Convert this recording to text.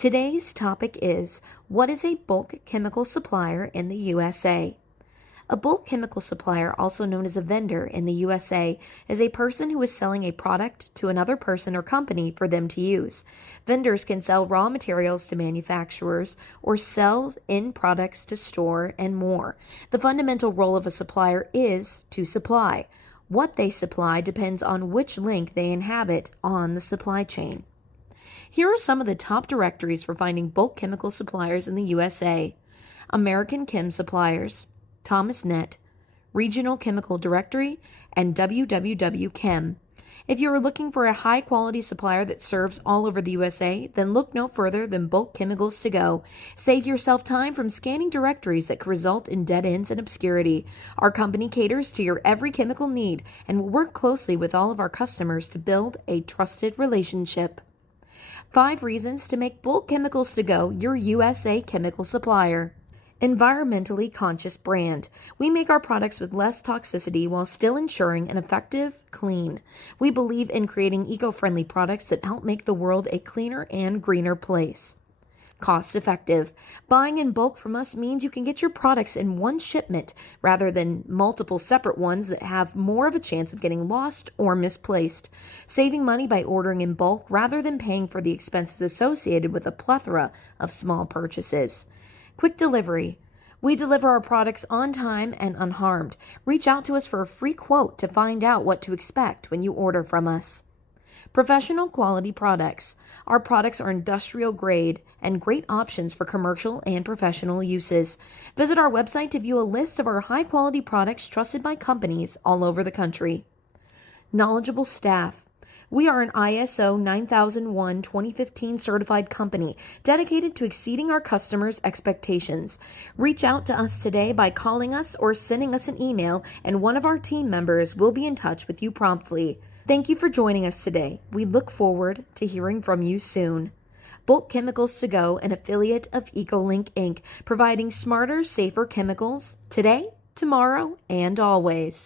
Today's topic is, what is a bulk chemical supplier in the USA? A bulk chemical supplier, also known as a vendor in the USA, is a person who is selling a product to another person or company for them to use. Vendors can sell raw materials to manufacturers or sell end products to store and more. The fundamental role of a supplier is to supply. What they supply depends on which link they inhabit on the supply chain. Here are some of the top directories for finding bulk chemical suppliers in the USA. American Chem Suppliers, ThomasNet, Regional Chemical Directory, and www.chem. If you are looking for a high-quality supplier that serves all over the USA, then look no further than Bulk Chemicals to Go. Save yourself time from scanning directories that could result in dead ends and obscurity. Our company caters to your every chemical need and will work closely with all of our customers to build a trusted relationship. 5 reasons to make Bulk Chemicals to Go your USA chemical supplier. Environmentally conscious brand. We make our products with less toxicity while still ensuring an effective, clean. We believe in creating eco-friendly products that help make the world a cleaner and greener place. Cost effective. Buying in bulk from us means you can get your products in one shipment rather than multiple separate ones that have more of a chance of getting lost or misplaced. Saving money by ordering in bulk rather than paying for the expenses associated with a plethora of small purchases. Quick delivery. We deliver our products on time and unharmed. Reach out to us for a free quote to find out what to expect when you order from us. Professional quality products. Our products are industrial grade and great options for commercial and professional uses. Visit our website to view a list of our high quality products trusted by companies all over the country. Knowledgeable staff. We are an ISO 9001-2015 certified company dedicated to exceeding our customers' expectations. Reach out to us today by calling us or sending us an email, and one of our team members will be in touch with you promptly. Thank you for joining us today. We look forward to hearing from you soon. Bulk Chemicals to Go, an affiliate of EcoLink Inc., providing smarter, safer chemicals today, tomorrow, and always.